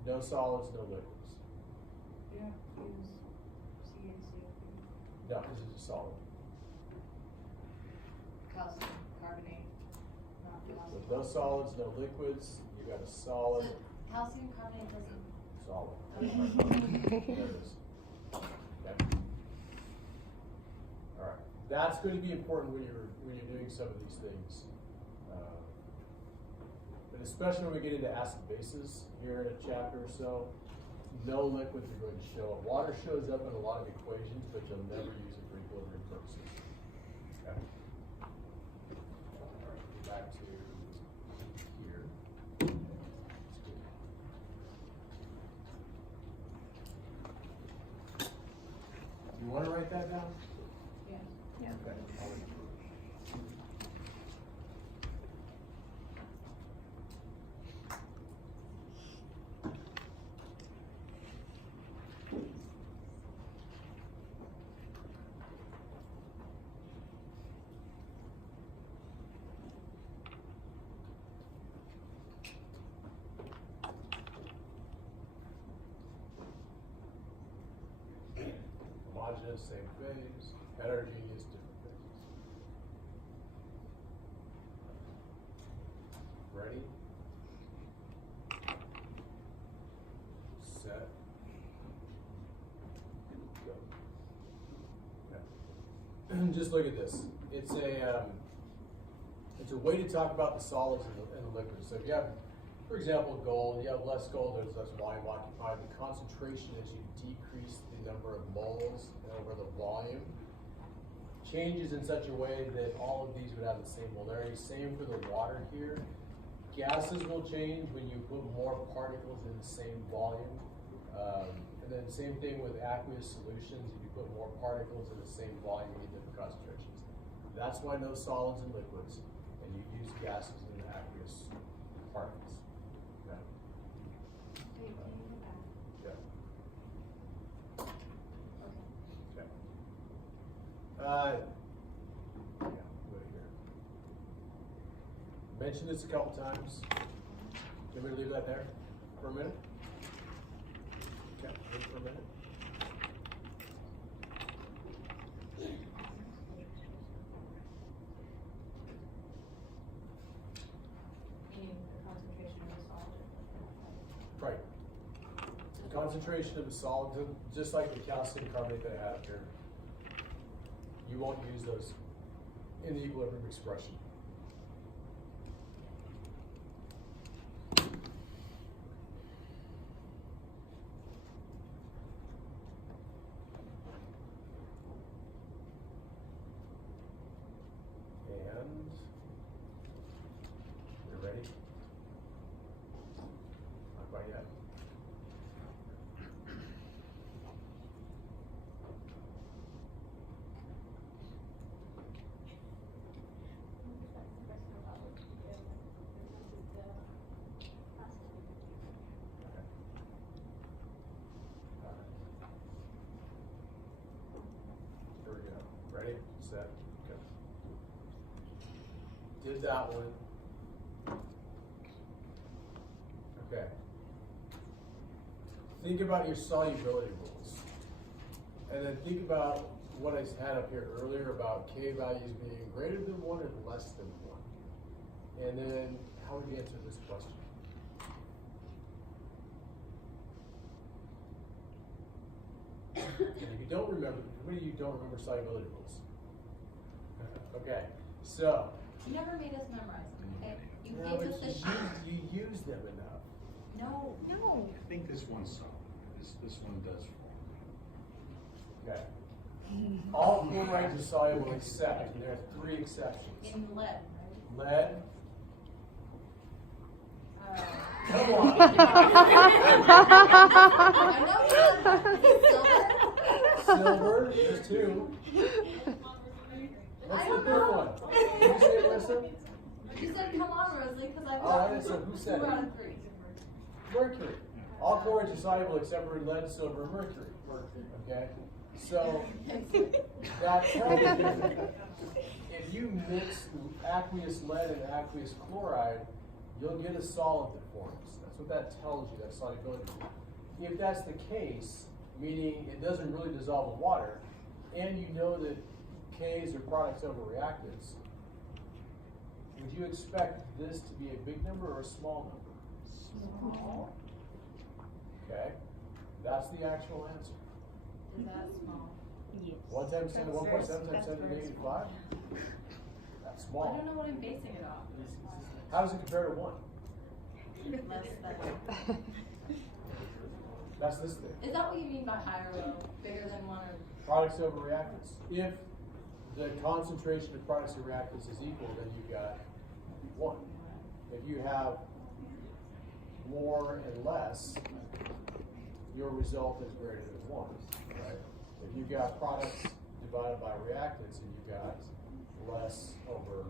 No solids, no liquids. Yeah, use CaCO2. No, because it's a solid. Calcium carbonate, not With calcium. no solids, no liquids, you got a solid, Calcium carbonate doesn't. solid. Okay. There it is. that's going to be important when you're doing some of these things. But especially when we get into acid bases here in a chapter or so, no liquids are going to show up. Water shows up in a lot of equations, but you'll never use it for equilibrium purposes. Okay. Back to here. You want to write that down? Yeah. Okay. I'll wait. Homogeneous, same phase. Heterogeneous, different phases. Ready? Set. Go. Okay. Just look at this. It's a way to talk about the solids and the liquids. So if you have, for example, gold, you have less gold, there's less volume occupied. The concentration as you decrease the number of moles over the volume changes in such a way that all of these would have the same molarity. Same for the water here. Gases will change when you put more particles in the same volume. And then same thing with aqueous solutions. If you put more particles in the same volume, you get different concentrations. That's why no solids and liquids, and you use gases in the aqueous particles. Okay. Yeah. Okay. Yeah, right here. Mentioned this a couple times. Can we leave that there for a minute? Okay, leave it for a minute. Right. The concentration of the solid, just like the calcium carbonate that I have here, you won't use those in the equilibrium expression. And you're ready? Not quite yet. Here we go. Ready, set, go. Did that one. Okay. Think about your solubility rules. And then think about what I had up here earlier about K values being greater than 1 and less than 1. And then how would you answer this question? And if you don't remember, how many of you don't remember solubility rules? Okay, so. You never made us memorize them, okay? You No, gave but us the you sheet. you use them enough. No. No. I think this one's solid. This one does form. Okay. All chlorides are soluble except, and there are 3 exceptions. In lead, right? Lead. Come I on. know silver. Silver, there's 2. What's the third one? Did you say it, Melissa? You said come on, Rosalie, because I All right, so who said 2 it? out of 3. Mercury. All chlorides are soluble except for lead, silver, and mercury. Okay? So that tells you if you mix aqueous lead and aqueous chloride, you'll get a solid that forms. That's what that tells you, that solubility. If that's the case, meaning it doesn't really dissolve in water, and you know that K's are products over reactants, would you expect this to be a big number or a small number? Small. Okay, that's the actual answer. Is that small? Yes. 1 times 10 to 1.7 times 10 to the negative 5? That's I small. don't know what I'm basing it off. How does it compare to 1? Less than. That's this thing. Is that what you mean by high or low? Bigger than 1 or? Products over reactants. If the concentration of products and reactants is equal, then you've got 1. If you have more and less, your result is greater than 1. Right? If you've got products divided by reactants and you've got less over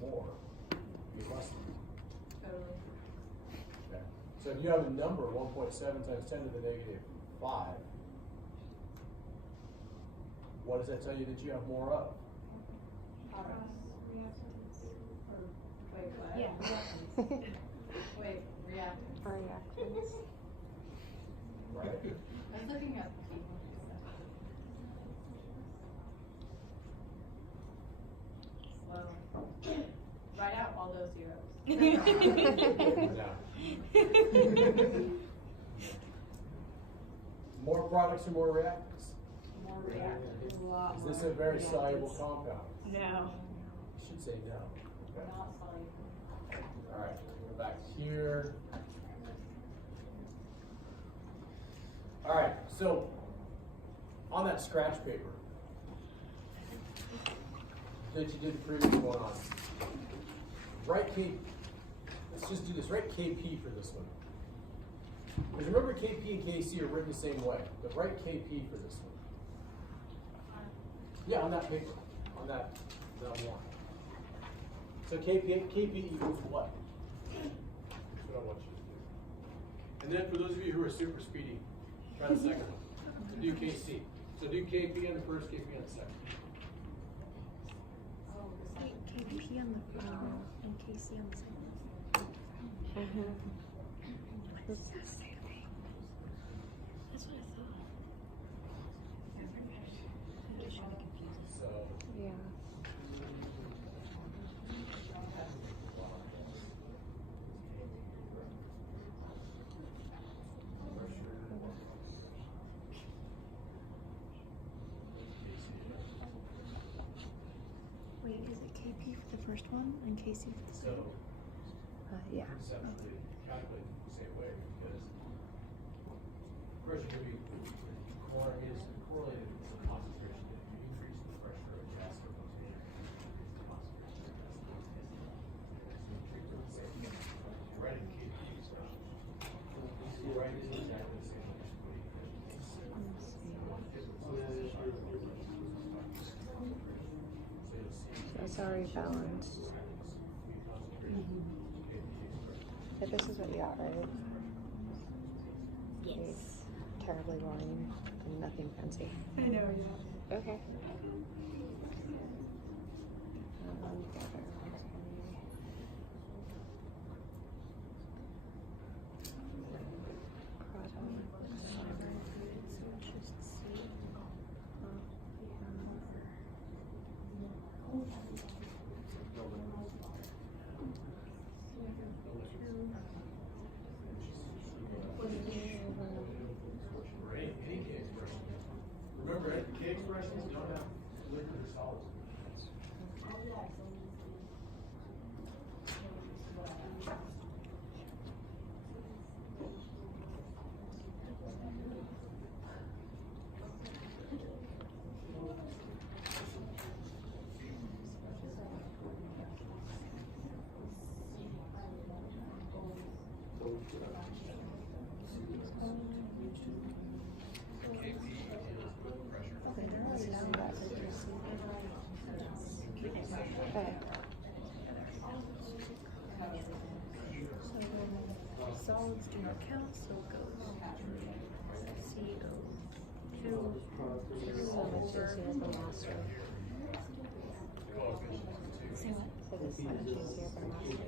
more, you get less than 1. Totally. Okay. So if you have a number 1.7 times 10 to the negative 5, what does that tell you that you have more of? Wait, what? Yeah. Wait, reactants. Reactants. Right? I was looking at the Slow. Write out all those zeros. Now, more products or more reactants? More reactants. Is this a very soluble compound? No. You should say no. Okay. Not soluble. All right, go back here. All right, so on that scratch paper that you did the previous one on, write K. Let's just do this. Write KP for this one. Because remember, KP and KC are written the same way, but write KP for this one. Yeah, on that paper, on that one. So KP equals what? That's what I want you to do. And then for those of you who are super speedy, try the second one. So do KC. So do KP on the first, KP on the second. Wait, KP on the and KC on the second. That's the same thing. That's what I thought. I'm just trying to confuse it. So Yeah. Wait, is it KP for the first one and KC for the second? Yeah. conceptually calculate the same way because of course you're going to be correlated with the concentration. If you increase the pressure of gas, the concentration you're writing KP, so you're writing exactly the same way. So it's already balanced. But this is what you got, right? Yes. Terribly boring and nothing fancy. I know, yeah. Okay. Or any K expression. Remember, K expressions don't have liquid or solid. Okay. Solids do not count, so it goes CO2. So much easier than last week. Say what? So this is much easier than last week.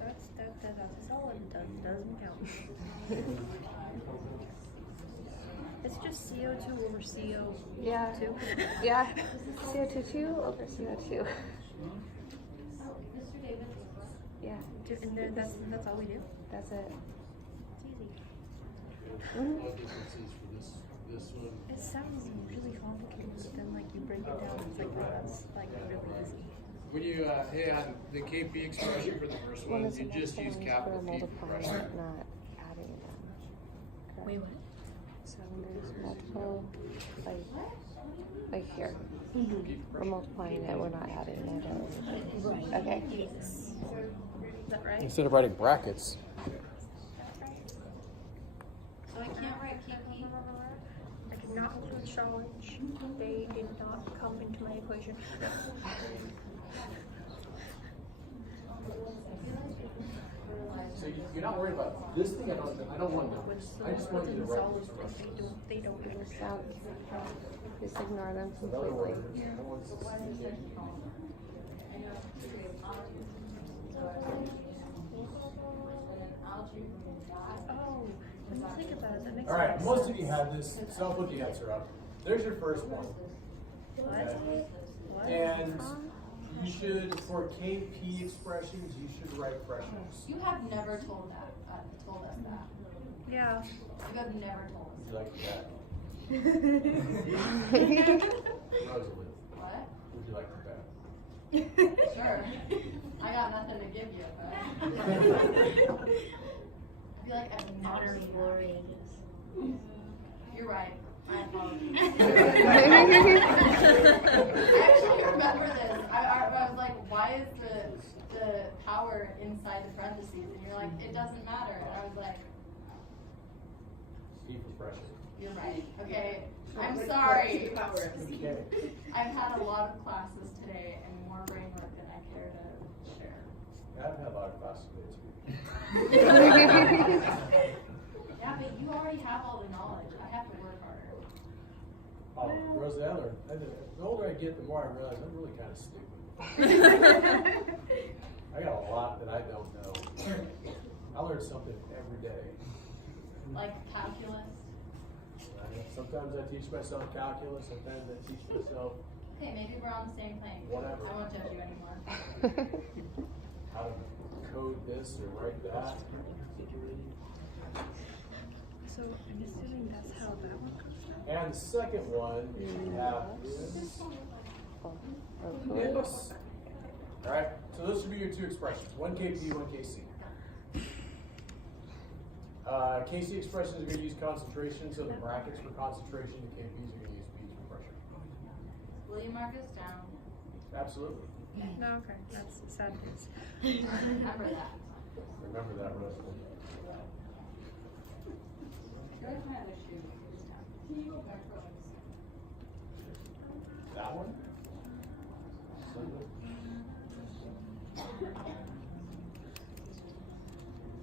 That's a solid. Doesn't count. It's just CO2 over CO2. Yeah. Yeah. CO2 over CO2. Yeah. And then that's all we do. That's it. It's easy. what differences for this one. It sounds really complicated, but then like you break it down, it's like, oh, that's like really easy. When you, on the KP expression for the first One one, is you the just use next capital one P is for for multiplying pressure. it, not adding them. Correct. Wait, what? So when there's multiple, like here, P for we're pressure. multiplying it, we're not adding it or anything. Right. Okay. Yes. Is that right? Instead of writing brackets, So I can't write KP. I did not include solids. They did not come into my equation. so you're not worried about this thing. I don't want numbers. I just want you to write solids, this but they don't Just out, just ignore them In other completely. words, I don't want this to be- Oh, when you think about it, that makes All right, sense. most of you had this, so I'll put the answer up. There's your first one. What? What? And you should, for KP expressions, you should write pressures. You have never told us that. Yeah. You have never told us. Would you like that? Rosalie, What? would you like that? Sure. I got nothing to give you, but I feel like I've never Honor seen glory. that. You're right. I apologize. I actually remember this. I was like, why is the power inside the parentheses? And you're like, it doesn't matter. And I was like, P for pressure. you're right. Okay. I'm sorry. Okay. I've had a lot of classes today and more brain work than I care to share. I've had a lot of classes today too. Yeah, but you already have all the knowledge. I have to work harder. Oh, Rosalie, the older I get, the more I realize I'm really kind of stupid. I got a lot that I don't know. I learn something every day. Like calculus. Sometimes I teach myself calculus, sometimes I teach myself Okay, maybe we're on the same plane. Whatever. I won't judge you anymore. how to code this or write that. So I'm assuming that's how that one goes down. And the second one you have is this. Alright, so those should be your two expressions, one KP, one KC. KC expressions are going to use concentration, so the brackets for concentration, the KPs are going to use P's for pressure. Will you mark us down? Absolutely. No, okay, that's sad news. Remember that. Remember that, Rosalie. Where's my other shoe? Can you go back for like That one?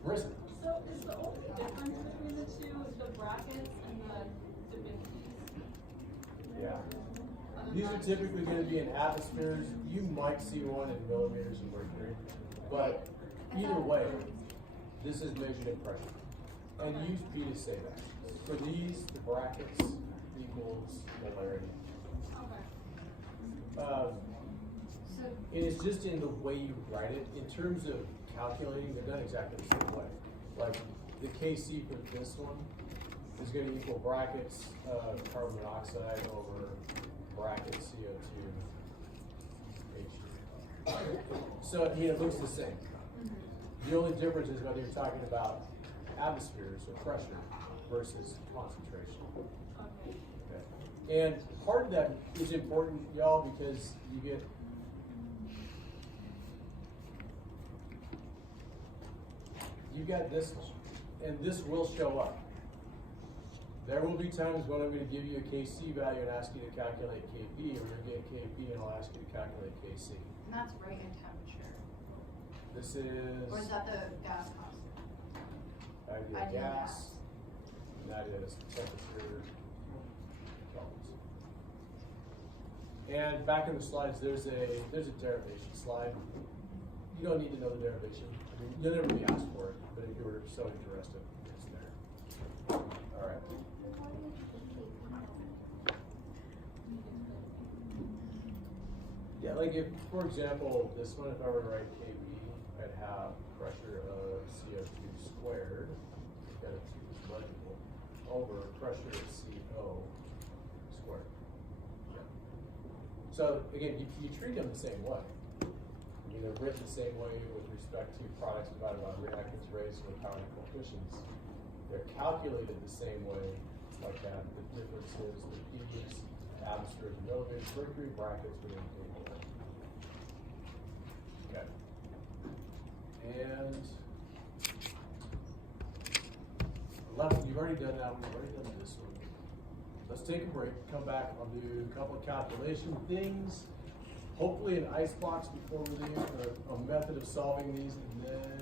Marissa. So is the only difference between the two the brackets and the dimensions? Yeah. These are typically going to be in atmospheres. You might see one in millimeters of mercury, but either way, this is measured in pressure. And use P to say that. For these, the brackets equals molarity. Okay. And it's just in the way you write it. In terms of calculating, they're done exactly the same way. Like the KC for this one is going to equal brackets carbon monoxide over brackets CO2 H2. So I mean, it looks the same. The only difference is whether you're talking about atmospheres or pressure versus concentration. Okay. Okay. And part of that is important, y'all, because you got this one, and this will show up. There will be times when I'm going to give you a KC value and ask you to calculate KP, or you'll get KP and I'll ask you to calculate KC. And that's rate and temperature. This is Or is that the gas constant? ideal Ideal gas, and that is temperature. Kelvins. And back in the slides, there's a derivation slide. You don't need to know the derivation. I mean, you'll never be asked for it, but if you were so interested, it's there. All right. Yeah, like if, for example, this one, if I were to write KB, I'd have pressure of CO2 squared. Got it to legible. over pressure at CO squared. Yeah. So again, you treat them the same way. I mean, they're written the same way with respect to products divided by reactants raised to the power coefficients. They're calculated the same way like that. The difference is the P's, atmosphere, and millimeters, mercury, brackets, within the table. Okay. And 11, you've already done that one, you've already done this one. Let's take a break, come back, I'll do a couple of calculation things. Hopefully an icebox before we leave, a method of solving these, and then